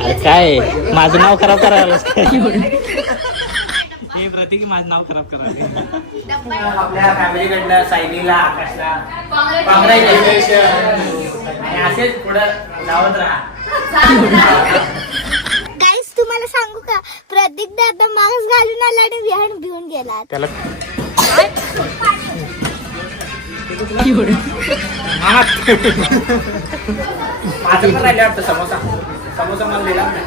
अरे काय माझं नाव खराब करायला प्रतीक माझं नाव खराब करायला. आपल्या फॅमिलीकडनं सायलीला आकाशला आणि असेच पुढं जावत राहा. गाईस तुम्हाला सांगू का, प्रतीक दादा मास्क घालून आला आणि विहान घेऊन गेला. त्याला माझं पण राहिले वाटतं समोसा. समोसा मला दिला नाही.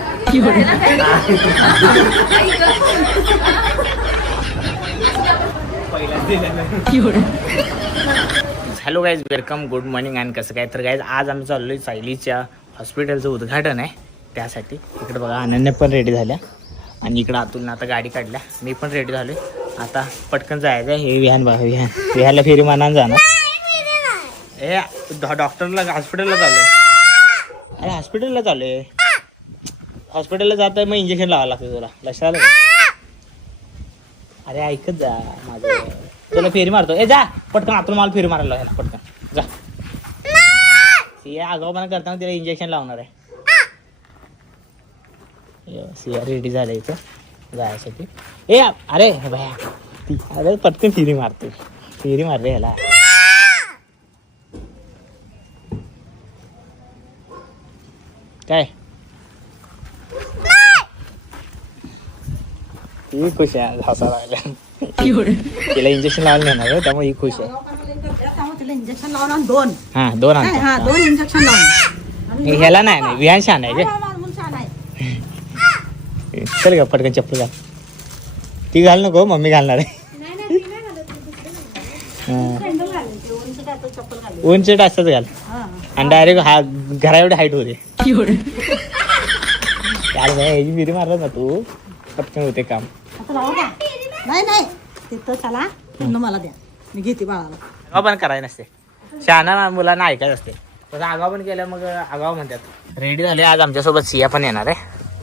Hello guys, welcome, good morning. आणि कसं काय तर गाईज आज आम्ही चाललोय सायलीच्या हॉस्पिटलचं उद्घाटन आहे. त्यासाठी इकडे बघा अनन्या पण रेडी झाल्या आणि इकडं अतुलनं आता गाडी काढल्या. मी पण रेडी झालोय. आता पटकन जायचं. हे विहान बघा, विहानला फेरी मानानं जाणार. हे डॉक्टरला हॉस्पिटलला चाललोय. अरे हॉस्पिटलला चाललोय. हॉस्पिटलला जात आहे, मग इंजेक्शन लावावं लागतं तुला. लक्षात आलं का? अरे ऐकत जा माझं. तुला फेरी मारतो. ए जा पटकन. आपण मला फेरी मारायला लावायला पटकन जा. सिया आगाऊपणा करताना तिला इंजेक्शन लावणार आहे. सिया रेडी झालं इथं जायसाठी. ए अरे भया ती अरे पटकन फेरी मारतो. फेरी मार रे ह्याला. काय ही खुश आहे. हसा लागल्या. तिला इंजेक्शन लावलं नेणार त्यामुळे ही खुश आहे. इंजेक्शन लावला दोन. हा दोन दोन इंजेक्शन लावले. ह्याला नाही नाही विहान छान आहे. चल का पटकन चप्पल घाल. ती घाल नको, मम्मी घालणार आहे. उंच टाचच घाल आणि डायरेक्ट हा घरा एवढी हाईट होते. यार ह्याची फिरी मारला ना तू, पटकन होते काम. नाही नाही तिथं चला मला द्या, मी घेते बाळाला. आगाव पण करायला नसते. शहाणा मुलांना ऐकायचं असते. तसं आगाव पण केलं मग आगाव म्हणतात. रेडी झाले. आज आमच्यासोबत सिया पण येणार आहे.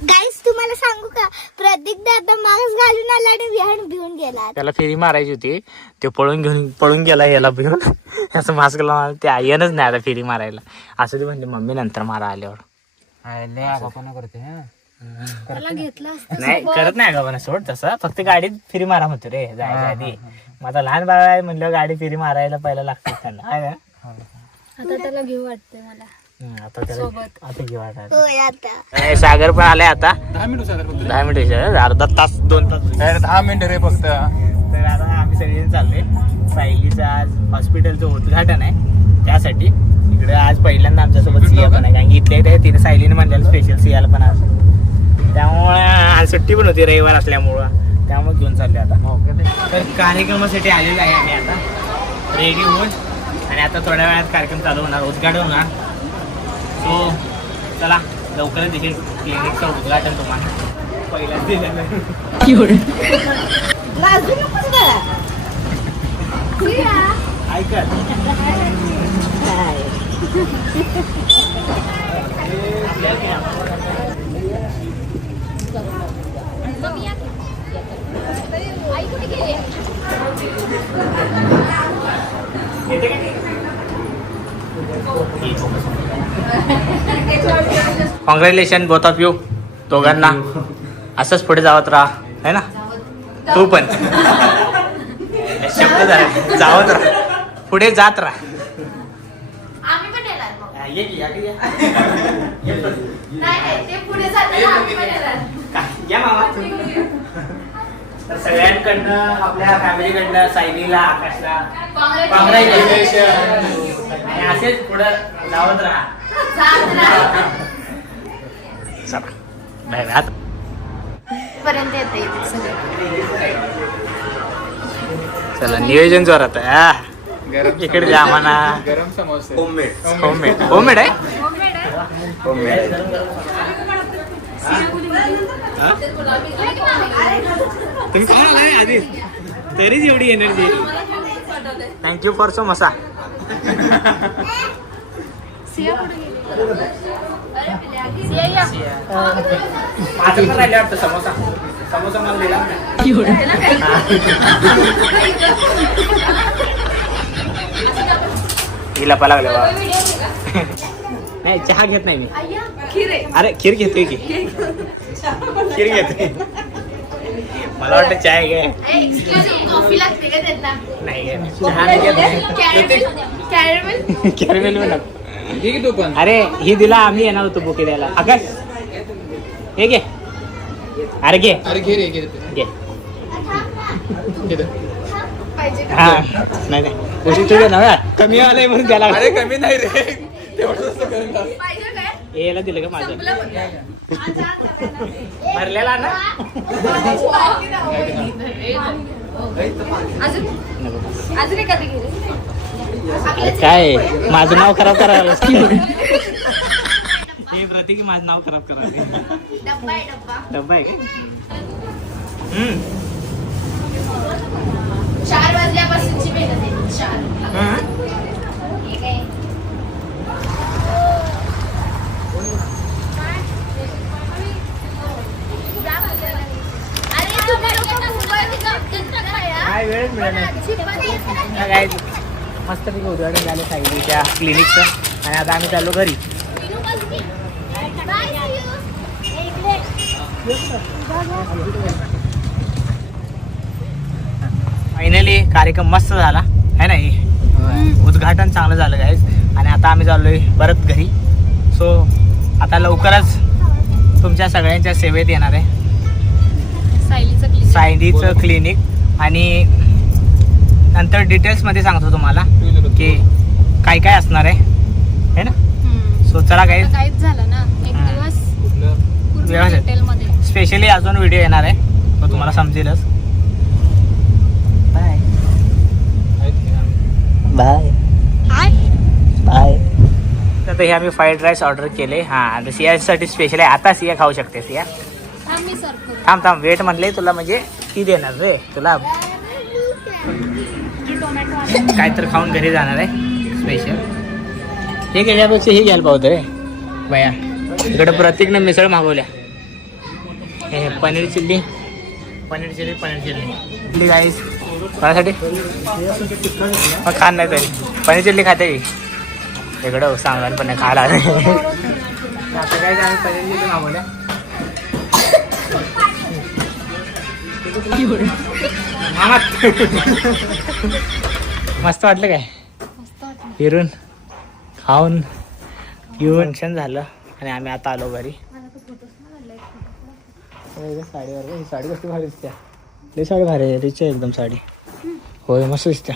गाईस तुम्हाला सांगू का, प्रतीक दादा मास्क घालून आला आणि विहान घेऊन गेला. त्याला फेरी मारायची होती. ते पळून गेला याला घेऊन. असं मास्क लावून ते येणच नाही आता फेरी मारायला. असं ते म्हणजे मम्मी नंतर मारा आल्यावर करते. नाही करत नाही आगापणा सोड. तसं फक्त गाडीत फेरी मारा म्हणतो रे जायच्या आधी. माझा लहान बाळ आहे म्हणलं गाडी फेरी मारायला पहिला लागते त्यांना. आता त्याला घेऊ वाटतंय मला. आता घेऊ वाटत. होय आता सागर पण आलाय. आता 10 मिनिट अर्धा तास 2 तास 10 मिनिट रे फक्त. तर आता आम्ही सगळेजण चाललोय. सायलीचं आज हॉस्पिटलचं उद्घाटन आहे. त्यासाठी इकडे आज पहिल्यांदा आमच्यासोबत सिया पण आहे. कारण की इथल्या तिने सायलीने म्हणलेलं स्पेशल सियाला पण आज. त्यामुळे आज सुट्टी पण होती रविवार असल्यामुळं. त्यामुळे घेऊन चालले आता. तर कार्यक्रमासाठी आलेलो आहे आम्ही आता रेडी होऊन. आणि आता थोड्या वेळात कार्यक्रम चालू होणार, उद्घाटन होणार. सो चला लवकरच देखील क्लिनिकचं उद्घाटन तुम्हाला पहिल्याच दिलेलं. ऐकत कॉंग्रॅच्युलेशन बोथ ऑफ यू दोघांना. असंच पुढे जावत राहा है ना. तू पण शब्द झाला जावत राहा, पुढे जात राहा. तर सगळ्यांकडनं आपल्या फॅमिलीकडनं सायलीला आकाशला आणि असेच पुढे जावत राहा. चला पर्यंत येते चला नियोजन जोरात आहे. इकडे द्या आम्हाला गरम समोसे. होममेड आहे. तुम्ही काय आधी तरीच एवढी एनर्जी. Thank you for samosa. माझं पण राहिले वाटतं समोसा. समोसा मला दिला नाही. हिला लागले बाबा. नाही चहा घेत नाही मी. अरे खीर घेतोय की खीर घेतोय मला वाटतं चाय घे कॉफी लागते का त्यांना नाही घे चहा नाही घेत कॅरमेल पण ठीक आहे तू पण अरे ही दिला आम्ही येणार होतो बुके द्यायला आकाश हे घे अरे घे अरे घे रे घे घे घे. हा नाही नाही गोष्टी तुझ्या नव्या कमी आलंय म्हणून त्याला अरे कमी नाही रे तेवढं असं करून टाक. हे याला दिलं का माझं भरलेला ना नको. अरे काय माझं नाव खराब करायला ही प्रतीक माझं नाव खराब करायला डब्बा आहे का 4 वाजल्यापासूनची मेहनत आहे 4 हे काय अरे तुम्ही लोक मुंबईत जातात का यार? काय वेळच मिळत नाही काय मस्तपैकी उद्घाटन झालं सायलीच्या क्लिनिकचं आणि आता आम्ही चाललो घरी फायनली कार्यक्रम मस्त झाला है ना उद्घाटन चांगलं झालं गाईज आणि आता आम्ही चाललोय परत घरी सो आता लवकरच तुमच्या सगळ्यांच्या सेवेत येणार आहे सायलीचं क्लिनिक आणि नंतर डिटेल्समध्ये सांगतो तुम्हाला की काय काय असणार आहे है ना सो चला काही काहीच झालं ना एक दिवस पूर्ण व्यवस्थित. डिटेलमध्ये स्पेशली अजून व्हिडिओ येणार आहे तो तुम्हाला समजेलच बाय बाय बाय तर हे आम्ही फ्राईड राईस ऑर्डर केले हां आता सियासाठी स्पेशल आहे आता सिया खाऊ शकते सिया आम्ही सर्व करू थांब थांब वेट म्हणले तुला म्हणजे ती देणार रे तुला काय तर खाऊन घरी जाणार आहे स्पेशल हे घ्यायच्यापेक्षा हे घ्यायला पाहतं रे बया इकडं प्रत्येकनं मिसळ मागवल्या हे पनीर चिल्ली चिल्ली गाईस कोणासाठी मग खात नाही तरी पनीर चिल्ली खाते इकडं सांगाल पण खायला आता काय आम्ही पनीर चिल्ली मागवल्या मस्त वाटलं काय फिरून खाऊन येऊन फंक्शन झालं आणि आम्ही आता आलो घरी साडीवर ही साडी कसली भारी दिसते लई साडी भारी आहे रिच आहे एकदम साडी होय मस्त दिसते